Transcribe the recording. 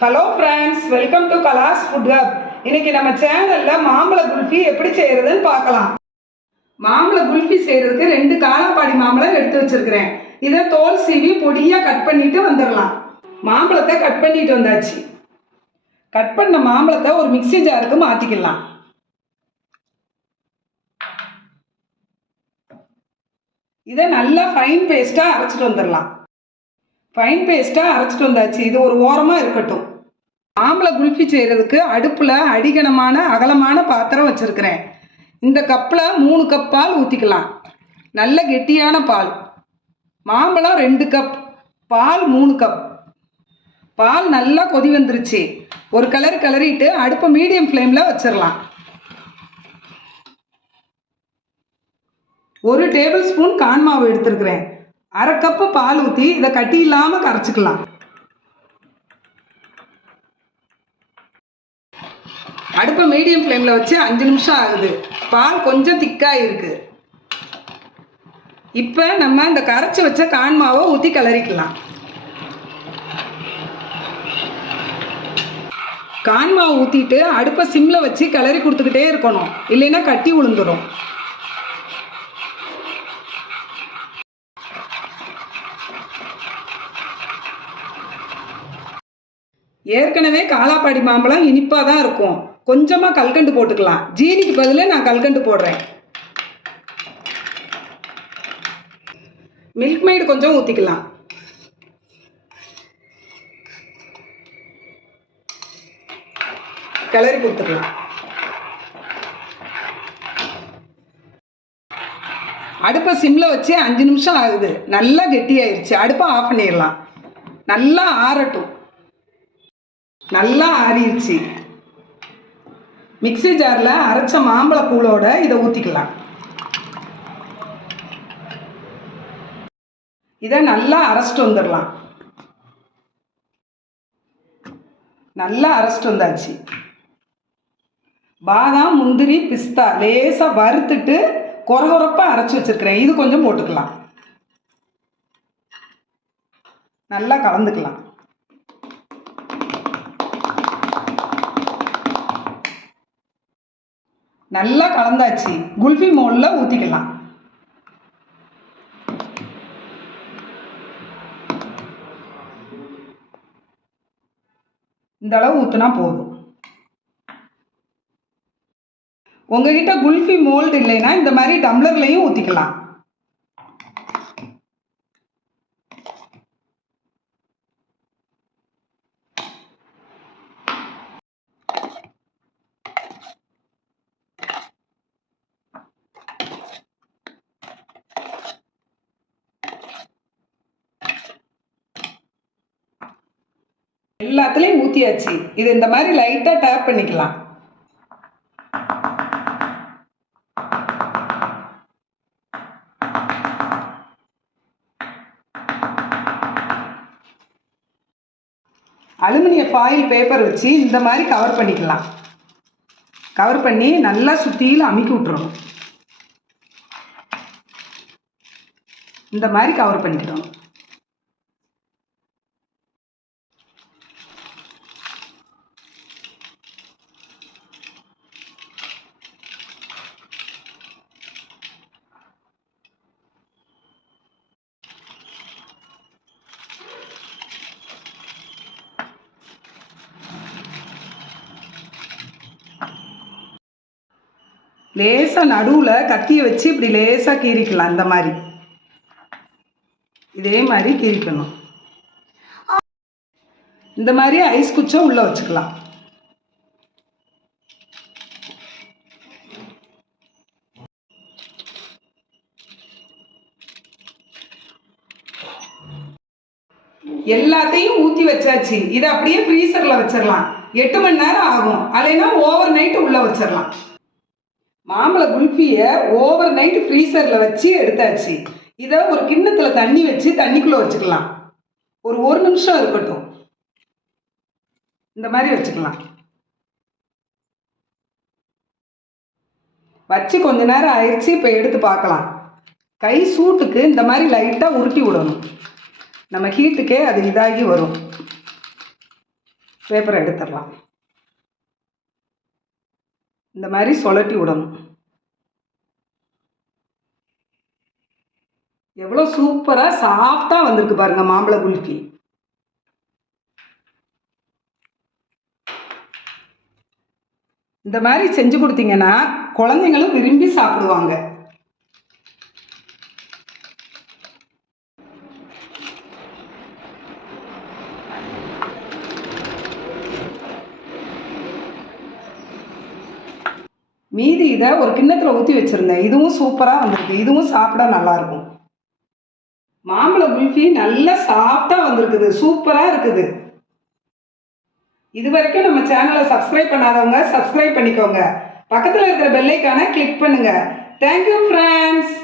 Hello friends welcome to Kalas food hub இன்னைக்கு நம்ம சேனல்ல மாம்பழ குல்ஃபி எப்படி செய்யறதுன்னு பார்க்கலாம். மாம்பழ குல்ஃபி செய்யறதுக்கு ரெண்டு காலாப்பாடி மாம்பழம் எடுத்து வச்சிருக்கிறேன். இதை தோல் சீவி பொடியா கட் பண்ணிட்டு வந்துடலாம். மாம்பழத்தை கட் பண்ணிட்டு வந்தாச்சு. கட் பண்ண மாம்பழத்தை ஒரு மிக்ஸி ஜாருக்கு மாத்திக்கலாம். இதை நல்லா ஃபைன் பேஸ்ட்டாக அரைச்சிட்டு வந்துடலாம். ஃபைன் பேஸ்ட்டாக அரைச்சிட்டு வந்தாச்சு. இது ஒரு ஓரமாக இருக்கட்டும். மாம்பழ குல்ஃபி செய்கிறதுக்கு அடுப்பில் அடிகனமான அகலமான பாத்திரம் வச்சுருக்கிறேன். இந்த கப்பில் மூணு கப் பால் ஊற்றிக்கலாம் நல்ல கெட்டியான பால். மாம்பழம் ரெண்டு கப். பால் மூணு கப். பால் நல்லா கொதி வந்துருச்சு. ஒரு கலர் கலரிட்டு அடுப்பை மீடியம் ஃப்ளேமில் வச்சிடலாம். ஒரு டேபிள் ஸ்பூன் கான் மாவு எடுத்துருக்கிறேன். அரை கப்பு பால் ஊற்றி இதை கட்டி இல்லாமல் கரைச்சிக்கலாம். அடுப்பை மீடியம் ஃப்ளேமில் வச்சு அஞ்சு நிமிஷம் ஆகுது. பால் கொஞ்சம் திக்காக இருக்கு. இப்போ நம்ம இந்த கரைச்சி வச்ச கான் மாவை ஊற்றி கிளறிக்கலாம். கான்மாவை ஊற்றிட்டு அடுப்பை சிம்மில் வச்சு கிளறி கொடுத்துக்கிட்டே இருக்கணும். இல்லைன்னா கட்டி விழுந்துடும் ஏற்கனவே காலாப்பாடி மாம்பழம் இனிப்பாக தான் இருக்கும். கொஞ்சமாக கல்கண்டு போட்டுக்கலாம். ஜீனிக்கு பதிலாக நான் கல்கண்டு போடுறேன். மில்க் மைடு கொஞ்சம் ஊற்றிக்கலாம் கிளறி கொடுத்துக்கலாம். அடுப்பை சிம்மில் வச்சு அஞ்சு நிமிஷம் ஆகுது. நல்லா கெட்டியாயிருச்சு. அடுப்பை ஆஃப் பண்ணிடலாம். நல்லா ஆறட்டும். நல்லா ஆறிடுச்சு. மிக்ஸி ஜாரில் அரைச்ச மாம்பழக்கூழோட இதை ஊற்றிக்கலாம் இதை நல்லா அரைச்சிட்டு வந்துடலாம். நல்லா அரைச்சிட்டு வந்தாச்சு. பாதாம் முந்திரி பிஸ்தா லேசாக வறுத்துட்டு குறகுறப்பாக அரைச்சி வச்சிருக்கிறேன். இது கொஞ்சம் போட்டுக்கலாம். நல்லா கலந்துக்கலாம். நல்லா கலந்தாச்சு. குல்ஃபி மோல்ல ஊற்றிக்கலாம் இந்த அளவு ஊற்றினா போதும். உங்ககிட்ட குல்ஃபி மோல்டு இல்லைன்னா இந்த மாதிரி டம்ளர்லையும் ஊற்றிக்கலாம் எல்லாத்துலேயும் ஊற்றியாச்சு இது இந்த மாதிரி லைட்டாக டேப் பண்ணிக்கலாம். அலுமினிய ஃபாயில் பேப்பர் வச்சு இந்த மாதிரி கவர் பண்ணிக்கலாம். கவர் பண்ணி நல்லா சுற்றியில் அமுக்கி விட்டுறணும். இந்த மாதிரி கவர் பண்ணிக்கிறோம். லேசாக நடுவில் கத்தியை வச்சு இப்படி லேசாக கீறிக்கலாம் இந்த மாதிரி. இதே மாதிரி கீறிக்கணும். இந்த மாதிரி ஐஸ் குச்சம் உள்ளே வச்சுக்கலாம். எல்லாத்தையும் ஊற்றி வச்சாச்சு. இதை அப்படியே ஃப்ரீசரில் வச்சிடலாம் எட்டு மணி நேரம் ஆகும். இல்லைன்னா ஓவர் நைட்டு உள்ளே வச்சிடலாம் மாம்பழ குல்ஃபியை ஓவர் நைட் ஃப்ரீசரில் வச்சு எடுத்தாச்சு. இதை ஒரு கிண்ணத்தில் தண்ணி வச்சு தண்ணிக்குள்ளே வச்சுக்கலாம். ஒரு ஒரு நிமிஷம் இருக்கட்டும். இந்த மாதிரி வச்சுக்கலாம். வச்சு கொஞ்ச நேரம் ஆயிடுச்சு இப்போ எடுத்து பார்க்கலாம். கை சூட்டுக்கு இந்த மாதிரி லைட்டாக உருட்டி விடணும். நம்ம ஹீட்டுக்கே அது இதாகி வரும். பேப்பரை எடுத்துடலாம். இந்த மாதிரி சுழட்டி விடணும். எவ்வளோ சூப்பராக சாஃப்டாக வந்திருக்கு பாருங்க மாம்பழ குல்ஃபி இந்த மாதிரி செஞ்சு கொடுத்தீங்கன்னா குழந்தைங்களும் விரும்பி சாப்பிடுவாங்க. மீதி இதை ஒரு கிண்ணத்தில் ஊற்றி வச்சுருந்தேன். இதுவும் சூப்பராக வந்திருக்கு. இதுவும் சாப்பிட நல்லாயிருக்கும். மாம்பழ குல்ஃபி நல்லா சாஃப்டாக வந்திருக்குது. சூப்பராக இருக்குது. இது வரைக்கும் நம்ம சேனலை சப்ஸ்கிரைப் பண்ணாதவங்க சப்ஸ்கிரைப் பண்ணிக்கோங்க. பக்கத்தில் இருக்கிற பெல்லைக்கான கிளிக் பண்ணுங்கள் தேங்க்யூ ஃப்ரெண்ட்ஸ்